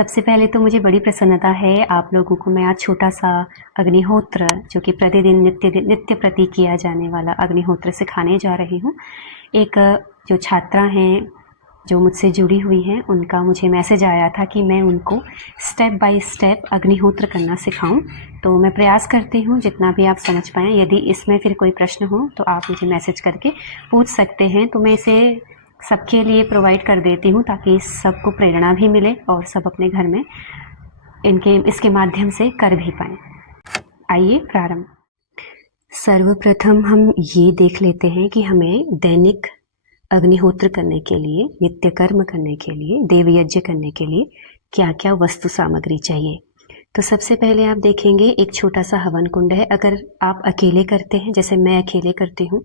सबसे पहले तो मुझे बड़ी प्रसन्नता है आप लोगों को मैं आज छोटा-सा अग्निहोत्र जो कि प्रतिदिन नित्य प्रति किया जाने वाला अग्निहोत्र सिखाने जा रही हूँ। एक जो छात्रा हैं, जो मुझसे जुड़ी हुई हैं, उनका मुझे मैसेज आया था कि मैं उनको स्टेप बाय स्टेप अग्निहोत्र करना सिखाऊँ। तो मैं प्रयास करती हूँ जितना भी आप समझ पाएँ। यदि इसमें फिर कोई प्रश्न हो तो आप मुझे मैसेज करके पूछ सकते हैं, तो मैं इसे सबके लिए प्रोवाइड कर देती हूँ ताकि सबको प्रेरणा भी मिले और सब अपने घर में इसके माध्यम से कर भी पाएँ। आइए प्रारंभ। सर्वप्रथम हम ये देख लेते हैं कि हमें दैनिक अग्निहोत्र करने के लिए, नित्य कर्म करने के लिए, देव यज्ञ करने के लिए क्या क्या वस्तु सामग्री चाहिए। तो सबसे पहले आप देखेंगे एक छोटा सा हवन कुंड है। अगर आप अकेले करते हैं, जैसे मैं अकेले करती हूँ,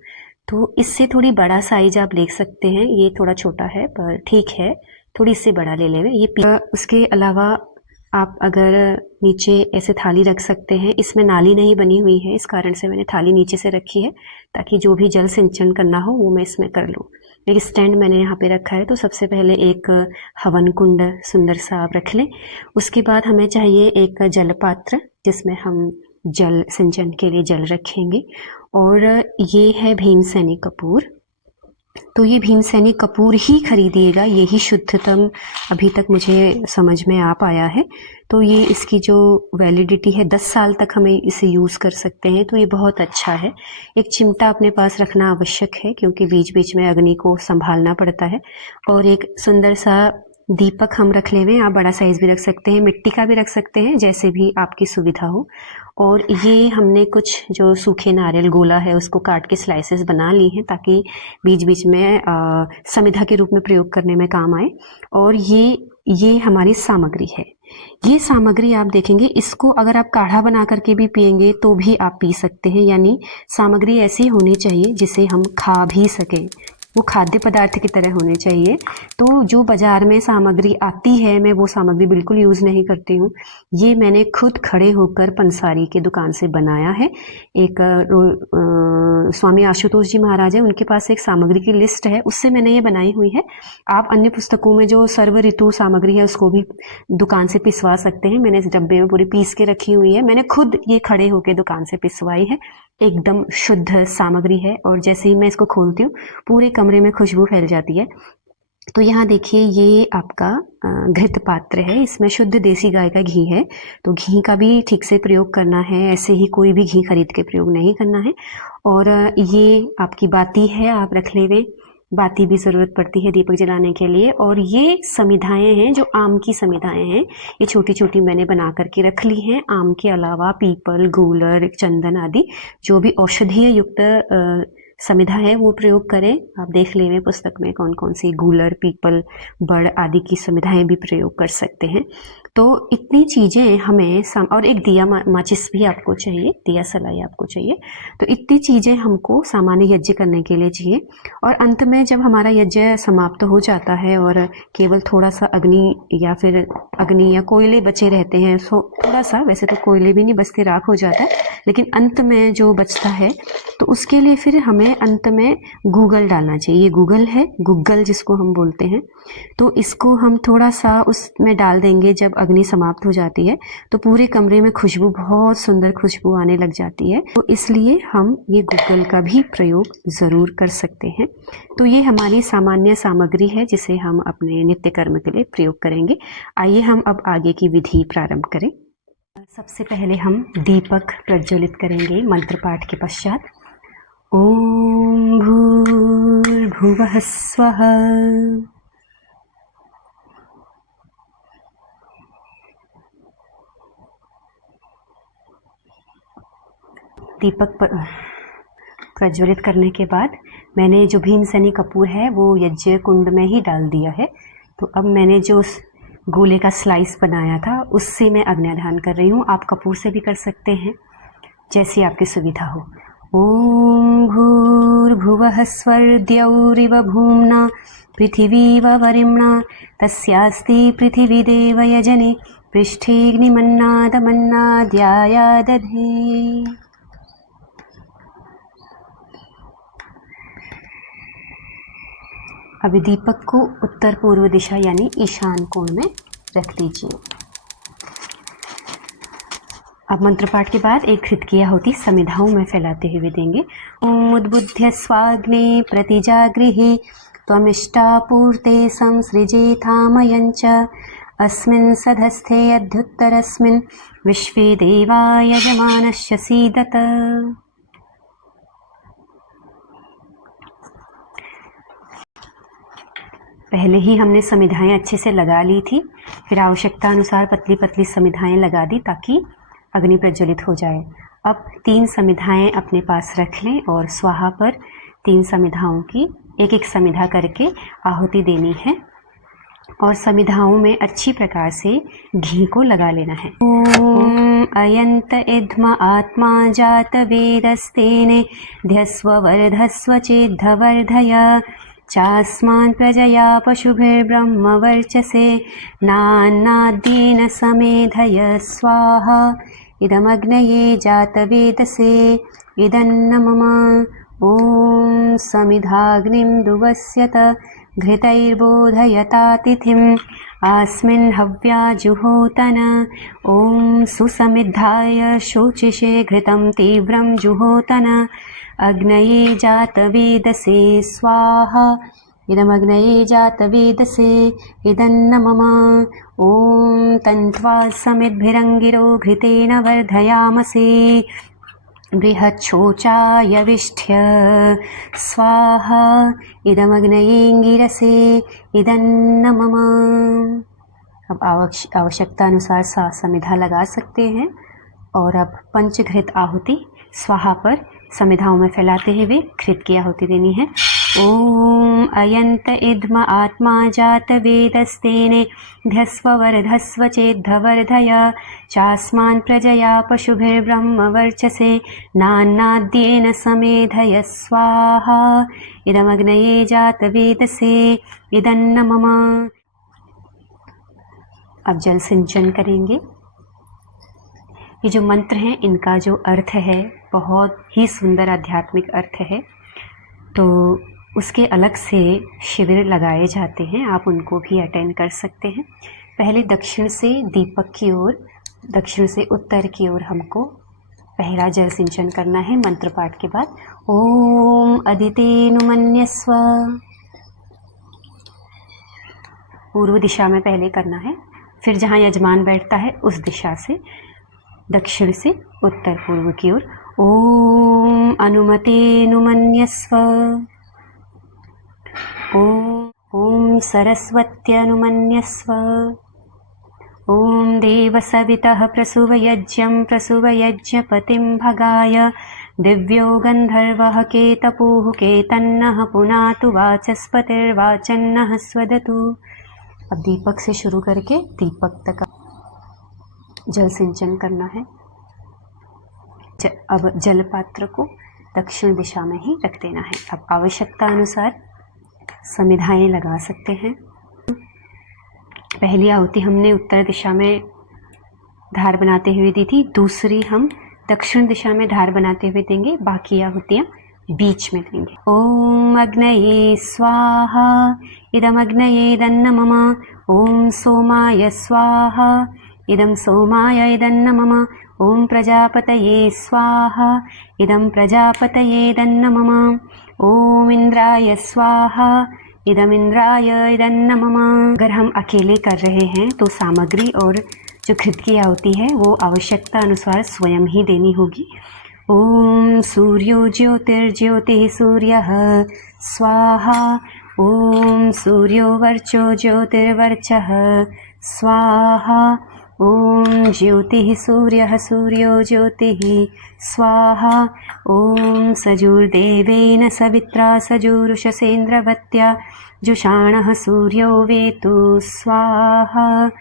तो इससे थोड़ी बड़ा साइज आप ले सकते हैं। ये थोड़ा छोटा है पर ठीक है, थोड़ी इससे बड़ा ले लेंगे। ये उसके अलावा आप अगर नीचे ऐसे थाली रख सकते हैं। इसमें नाली नहीं बनी हुई है, इस कारण से मैंने थाली नीचे से रखी है ताकि जो भी जल सिंचन करना हो वो मैं इसमें कर लूँ। एक स्टैंड मैंने यहाँ पे रखा है। तो सबसे पहले एक हवन कुंड सुंदर सा आप रख लें। उसके बाद हमें चाहिए एक जल पात्र जिसमें हम जल सिंचन के लिए जल रखेंगे, और ये है भीमसेनी कपूर। तो ये भीमसेनी कपूर ही खरीदिएगा, यही शुद्धतम अभी तक मुझे समझ में आ पाया है। तो ये इसकी जो वैलिडिटी है 10 साल तक हमें इसे यूज़ कर सकते हैं, तो ये बहुत अच्छा है। एक चिमटा अपने पास रखना आवश्यक है क्योंकि बीच बीच में अग्नि को संभालना पड़ता है। और एक सुंदर सा दीपक हम रख ले हुए, आप बड़ा साइज भी रख सकते हैं, मिट्टी का भी रख सकते हैं, जैसे भी आपकी सुविधा हो। और ये हमने कुछ जो सूखे नारियल गोला है उसको काट के स्लाइसेस बना ली हैं ताकि बीच बीच में समिधा के रूप में प्रयोग करने में काम आए। और ये हमारी सामग्री है। ये सामग्री आप देखेंगे, इसको अगर आप काढ़ा बना करके भी पिएंगे तो भी आप पी सकते हैं। यानी सामग्री ऐसी होनी चाहिए जिसे हम खा भी सकें, वो खाद्य पदार्थ की तरह होने चाहिए। तो जो बाज़ार में सामग्री आती है, मैं वो सामग्री बिल्कुल यूज़ नहीं करती हूँ। ये मैंने खुद खड़े होकर पंसारी की दुकान से बनाया है। एक स्वामी आशुतोष जी महाराज हैं, उनके पास एक सामग्री की लिस्ट है, उससे मैंने ये बनाई हुई है। आप अन्य पुस्तकों में जो सर्व ऋतु सामग्री है उसको भी दुकान से पिसवा सकते हैं। मैंने इस डब्बे में पूरी पीस के रखी हुई है, मैंने खुद ये खड़े होकर दुकान से पिसवाई है। एकदम शुद्ध सामग्री है और जैसे ही मैं इसको खोलती हूँ पूरे कमरे में खुशबू फैल जाती है। तो यहाँ देखिए, ये आपका घृत पात्र है, इसमें शुद्ध देसी गाय का घी है। तो घी का भी ठीक से प्रयोग करना है, ऐसे ही कोई भी घी खरीद के प्रयोग नहीं करना है। और ये आपकी बाती है, आप रख लेवे, बाती भी ज़रूरत पड़ती है दीपक जलाने के लिए। और ये समिधाएं हैं जो आम की समिधाएं हैं, ये छोटी छोटी मैंने बना करके रख ली हैं। आम के अलावा पीपल, गूलर, चंदन आदि जो भी औषधीय युक्त समिधा है वो प्रयोग करें। आप देख लेंगे पुस्तक में कौन कौन सी गूलर, पीपल, बड़ आदि की समिधाएं भी प्रयोग कर सकते हैं। तो इतनी चीज़ें हमें और एक दिया माचिस भी आपको चाहिए, दिया सलाई आपको चाहिए। तो इतनी चीज़ें हमको सामान्य यज्ञ करने के लिए चाहिए। और अंत में जब हमारा यज्ञ समाप्त हो जाता है और केवल थोड़ा सा अग्नि या कोयले बचे रहते हैं, सो थोड़ा सा, वैसे तो कोयले भी नहीं बचते, राख हो जाता है, लेकिन अंत में जो बचता है तो उसके लिए फिर हमें अंत में गूगल डालना चाहिए। ये गूगल है, गुग्गल जिसको हम बोलते हैं। तो इसको हम थोड़ा सा उसमें डाल देंगे जब अग्नि समाप्त हो जाती है, तो पूरे कमरे में खुशबू, बहुत सुंदर खुशबू आने लग जाती है। तो इसलिए हम ये गूगल का भी प्रयोग ज़रूर कर सकते हैं। तो ये हमारी सामान्य सामग्री है जिसे हम अपने नित्य कर्म के लिए प्रयोग करेंगे। आइए हम अब आगे की विधि प्रारंभ करें। सबसे पहले हम दीपक प्रज्वलित करेंगे मंत्र पाठ के पश्चात। ओम भूर्भुवः स्वः। दीपक प्रज्वलित करने के बाद मैंने जो भीमसेनी कपूर है वो यज्ञ कुंड में ही डाल दिया है। तो अब मैंने जो गोले का स्लाइस बनाया था उससे मैं अग्न्याधान कर रही हूँ। आप कपूर से भी कर सकते हैं, जैसी आपकी सुविधा हो। ओम भूर्भुवः स्वर्द्यौरिव भूम्ना पृथिवीव वरिम्णा तस्यास्ति पृथिवीदेव यजने पृष्ठेऽग्निमन्नादमन्नाद्याया दधे। अभी दीपक को उत्तर पूर्व दिशा यानी ईशान कोण में रख दीजिए। अब मंत्र पाठ के बाद एक घृत की आहुति समिधाओं में फैलाते हुए देंगे। ओम उद्बुद्ध्य स्वाग्ने प्रतिजागृहि त्वमिष्टापूर्ते संसृजेथामयञ्च अस्मिन् सधस्थे अध्युत्तरस्मिन् विश्वे देवा यजमानस्य सीदत। पहले ही हमने समिधाएं अच्छे से लगा ली थी, फिर आवश्यकता अनुसार पतली पतली समिधाएं लगा दी ताकि अग्नि प्रज्वलित हो जाए। अब 3 समिधाएं अपने पास रख लें और स्वाहा पर 3 समिधाओं की एक एक समिधा करके आहुति देनी है और समिधाओं में अच्छी प्रकार से घी को लगा लेना है। ओम अयंत इद्म आत्मा जात वेदस्तेने ध्यस्व वर्धस्व चेद्धवर्धय चास्मान् प्रजया पशुभिर्ब्रह्म वर्चसे नान्नाद्येन समेधय स्वाहा इदमग्नये जातवेदसे इदन्न मम। ॐ समिधाग्निं दुवस्यत घृतैर्बोधयतातिथिम् आस्मिन् हव्या जुहोतन। ॐ सुसमिद्धाय शोचिषे घृतं तीव्रं जुहोतन अग्नये जातवेदसे स्वाहा इदमग्नये जातवेदसे इदन्न मम। ॐ तन्त्वा समिद्भिरङ्गिरो घृतेन वर्धयामसे बृहच्छोचाय विष्ठ्य स्वाहा इदमग्नयेङ्गिरसे इदन्न मम। अब आवश्यकता अनुसार समिधा लगा सकते हैं और अब पंचघृत आहुति स्वाहा पर समिधाओं में फैलाते हुए घृत की आहुति देनी है। ओम अयंत इद्म आत्मा जात वेदस्तेने ध्यस्व वर्धस्व चेद्धवर्धय चास्मान् प्रजया पशुभिर्ब्रह्म वर्चसे नान्नाद्येन समेधय स्वाहा इदमग्नये जात वेदसे इदन्न मम। अब जल सिंचन करेंगे। ये जो मंत्र हैं इनका जो अर्थ है बहुत ही सुंदर आध्यात्मिक अर्थ है, तो उसके अलग से शिविर लगाए जाते हैं, आप उनको भी अटेंड कर सकते हैं। पहले दक्षिण से दीपक की ओर, दक्षिण से उत्तर की ओर हमको पहला जल सिंचन करना है मंत्र पाठ के बाद। ओम अदितेनुमन्यस्व, पूर्व दिशा में पहले करना है, फिर जहाँ यजमान बैठता है उस दिशा से दक्षिण से उत्तर पूर्व की ओर। ओम अनुमतेनुमन्यस्व, ओम सरस्वत्यनुमन्यस्व, ओम देवसवितः प्रसुवयज्ञं प्रसुवयज्ञपतिं भगाय दिव्यो गन्धर्वः केतपुः केतन्नः पुनातु वाचस्पतिर्वाचन्नः स्वदतु। अब दीपक से शुरू करके दीपक तक जल सिंचन करना है। अब जल पात्र को दक्षिण दिशा में ही रख देना है। अब आवश्यकता अनुसार समिधाएं लगा सकते हैं। पहली आहुति हमने उत्तर दिशा में धार बनाते हुए दी थी, दूसरी हम दक्षिण दिशा में धार बनाते हुए देंगे, बाकी आहुतियाँ बीच में देंगे। ओम अग्नये स्वाहा इदमग्नये दन्न मम। ओम सोमाय स्वाहा इदं सोमाय इदन्न मम। ओम प्रजापतये स्वाहा इदं प्रजापतये इदन्न मम। ओम इंद्राय स्वाहा इदम इंद्राय इदन्न मम। अगर हम अकेले कर रहे हैं तो सामग्री और जो घृत की आहुति है वो आवश्यकता अनुसार स्वयं ही देनी होगी। ओम सूर्यो ज्योतिर्ज्योतिः सूर्यः स्वाहा। ओम सूर्यो वर्चो ज्योतिर्वर्चः स्वाहा। ओम ज्योतिः सूर्यः सूर्यो ज्योतिः स्वाहा। ओम सजुर्देवेन सवित्रा सजुरुषसेन्द्रवत्या जुषाणः सूर्यो वेतु स्वाहा।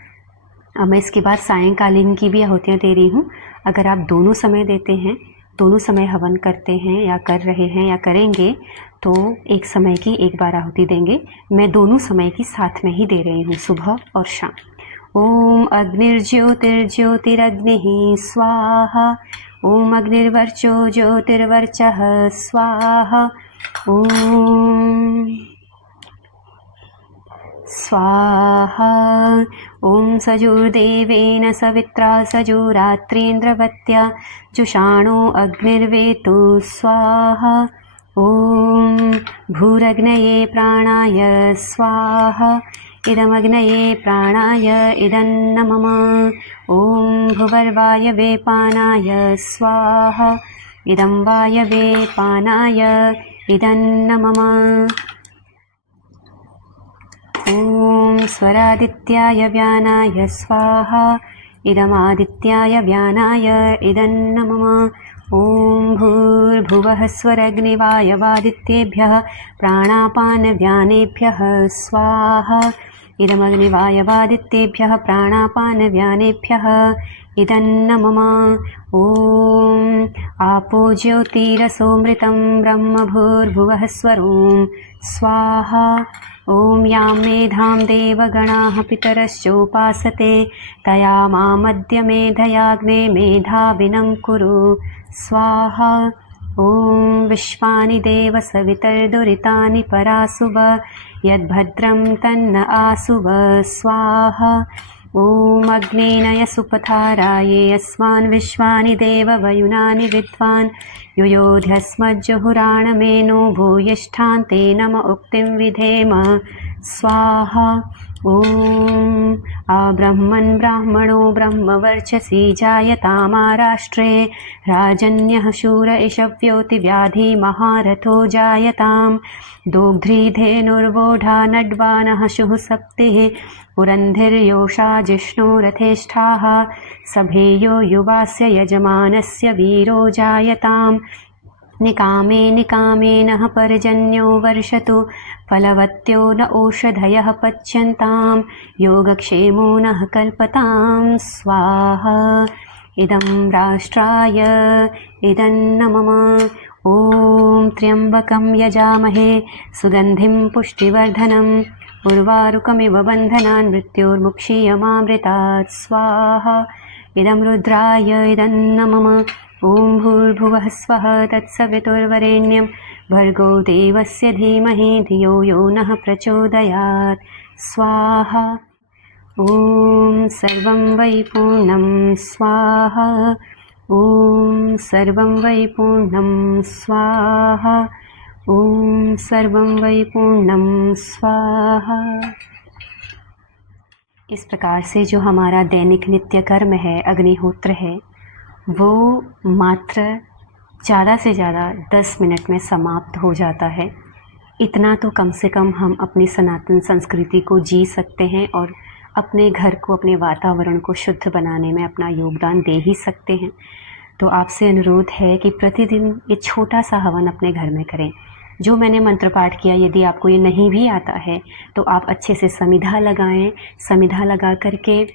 अब मैं इसके बाद सायंकालीन की भी आहुतियाँ दे रही हूँ। अगर आप दोनों समय देते हैं, दोनों समय हवन करते हैं या कर रहे हैं या करेंगे तो एक समय की एक बार आहुति देंगे। मैं दोनों समय की साथ में ही दे रही हूँ, सुबह और शाम। ओम अग्निर्ज्योतिर्ज्योतिरग्निः स्वाहा। ओम अग्निर्वर्चो ज्योतिर्वर्चः स्वाहा। ओम स्वाहा। ॐ सजुर्देवेन सवित्रा सजुरात्रीन्द्रवत्या जुषाणो अग्निर्वेतु स्वाहा। ॐ भूरग्नये प्राणाय स्वाहा। इदमग्नये प्राणाय इदन्न मम। ॐ भुवर्वायवे पानाय स्वाहा। इदं वायवे पानाय इदन्न मम। ॐ स्वरादित्याय व्यानाय स्वाहा। इदमादित्याय व्यानाय इदन्न मम। ॐ भूर्भुवः स्वरग्निवायवादित्येभ्यः प्राणापानव्यानेभ्यः स्वाहा। इदमग्निवायवादित्येभ्यः प्राणापानव्यानेभ्यः इदन्न मम। ॐ आपो ज्योतिरसोमृतं ब्रह्म भूर्भुवः स्वरों स्वाहा। ॐ यां मेधां देवगणाः पितरश्चोपासते तया मामद्य मेधयाग्ने मेधाविनं कुरु स्वाहा। ॐ विश्वानि देव सवितर्दुरितानि परासुव यद्भद्रं तन्न आसुव स्वाहा। ॐ अग्नेनय सुपथाराये अस्मान् विश्वानि देव वयुनानि विद्वान् युयोध्यस्मज्जुहुराणमेनो भूयिष्ठान्ते नम उक्तिं विधेम स्वाहा। ॐ आब्रह्मन् ब्राह्मणो ब्रह्मवर्चसि जायतामाराष्ट्रे राजन्यः शूर इषव्योति व्याधि महारथो जायतां दोग्ध्रीधेनुर्वोढा नड्वानः शुः सप्तिः पुरन्धिर्योषा जिष्णुरथेष्ठाः सभेयो युवास्य यजमानस्य वीरो जायताम् निकामे निकामेनः पर्जन्यो वर्षतु फलवत्यो न ओषधयः पच्यन्तां योगक्षेमो नः कल्पतां स्वाहा। इदं राष्ट्राय इदन्न मम। ॐ त्र्यम्बकं यजामहे सुगन्धिं पुष्टिवर्धनम् उर्वारुकमिव बन्धनान् मृत्योर्मुक्षीयमामृतात् स्वाहा। इदं रुद्राय इदन्न मम। ॐ भूर्भुवः स्वः तत्सवितुर्वरेण्यं भर्गो देवस्य धीमहि धियो यो नः प्रचोदयात् स्वाहा। ॐ सर्वं वै पूर्णं स्वाहा। ॐ सर्वं वै पूर्णं स्वाहा। ॐ सर्वं वै पूर्णं स्वाहा। इस प्रकार से जो हमारा दैनिक नित्य कर्म है, अग्निहोत्र है, वो मात्र ज़्यादा से ज़्यादा 10 मिनट में समाप्त हो जाता है। इतना तो कम से कम हम अपनी सनातन संस्कृति को जी सकते हैं और अपने घर को, अपने वातावरण को शुद्ध बनाने में अपना योगदान दे ही सकते हैं। तो आपसे अनुरोध है कि प्रतिदिन ये छोटा सा हवन अपने घर में करें। जो मैंने मंत्र पाठ किया, यदि आपको ये नहीं भी आता है तो आप अच्छे से समिधा लगाएं। समिधा लगा करके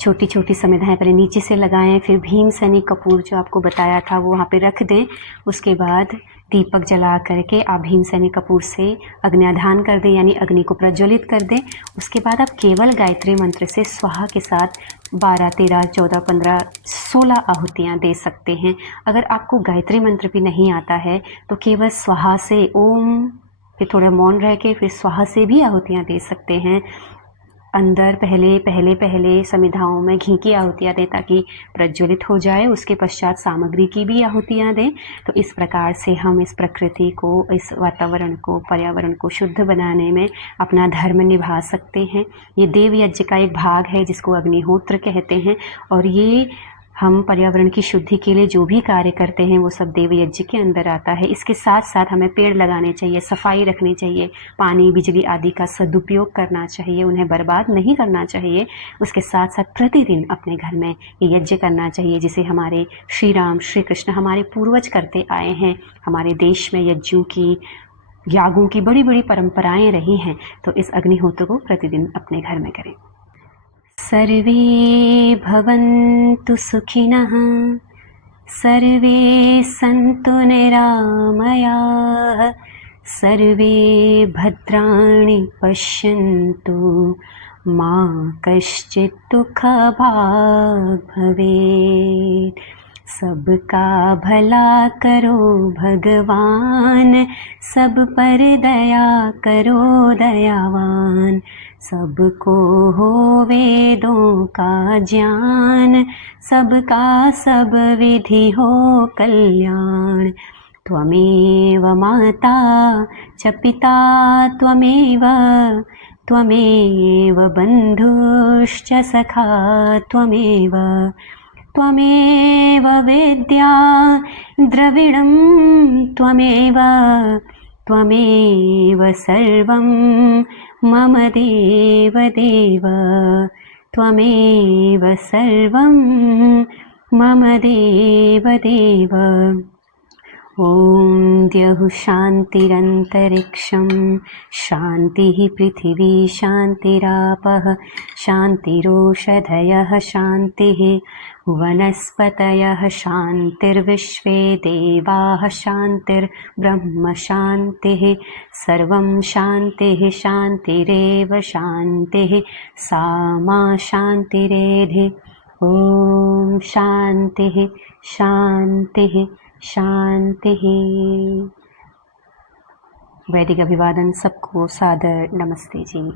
छोटी छोटी समिधाएं पहले नीचे से लगाएं, फिर भीमसेनी कपूर जो आपको बताया था वो वहाँ पे रख दें। उसके बाद दीपक जला करके आप भीमसेनी कपूर से अग्न्याधान कर दें, यानी अग्नि को प्रज्वलित कर दें। उसके बाद आप केवल गायत्री मंत्र से स्वाहा के साथ 12, 13, 14, 15, 16 आहुतियाँ दे सकते हैं। अगर आपको गायत्री मंत्र भी नहीं आता है तो केवल स्वाहा से ओम, फिर थोड़ा मौन रह के फिर स्वाहा से भी आहुतियाँ दे सकते हैं। अंदर पहले समिधाओं में घी की आहुतियाँ दें ताकि प्रज्वलित हो जाए। उसके पश्चात सामग्री की भी आहुतियाँ दें। तो इस प्रकार से हम इस प्रकृति को, इस वातावरण को, पर्यावरण को शुद्ध बनाने में अपना धर्म निभा सकते हैं। ये देव यज्ञ का एक भाग है जिसको अग्निहोत्र कहते हैं। और ये हम पर्यावरण की शुद्धि के लिए जो भी कार्य करते हैं वो सब देव यज्ञ के अंदर आता है। इसके साथ साथ हमें पेड़ लगाने चाहिए, सफाई रखनी चाहिए, पानी बिजली आदि का सदुपयोग करना चाहिए, उन्हें बर्बाद नहीं करना चाहिए। उसके साथ साथ प्रतिदिन अपने घर में ये यज्ञ करना चाहिए जिसे हमारे श्री राम, श्री कृष्ण, हमारे पूर्वज करते आए हैं। हमारे देश में यज्ञों की, यागों की बड़ी बड़ी परंपराएं रही हैं। तो इस अग्निहोत्र को प्रतिदिन अपने घर में करें। सर्वे भवन्तु सुखिनः, सर्वे सन्तु निरामयाः, सर्वे भद्राणि पश्यन्तु, मा कश्चित् दुःखभाग् भवेत्। सबका भला करो भगवान, सब पर दया करो दयावान। सबको हो वेदों का ज्ञान, सबका सब विधि हो कल्याण। त्वमेव माता च पिता त्वमेव, त्वमेव बन्धुश्च सखा त्वमेव, त्वमेव वेद्या द्रविडं त्वमेव, त्वमेव सर्वं मम देव देव, त्वमेव सर्वं मम देव देव। ॐ द्यौः शान्तिरन्तरिक्षं शान्तिः, पृथिवी शान्तिरापः शान्तिरोषधयः शान्तिः, वनस्पतयः शान्तिर्विश्वे देवाः शान्तिर्ब्रह्म शान्तिः। सर्वं शान्तिः शान्तिरेव शान्तिः, सा मा शान्तिरेधि। ॐ शान्तिः शान्तिः शांति। वैदिक अभिवादन सबको सादर नमस्ते जी।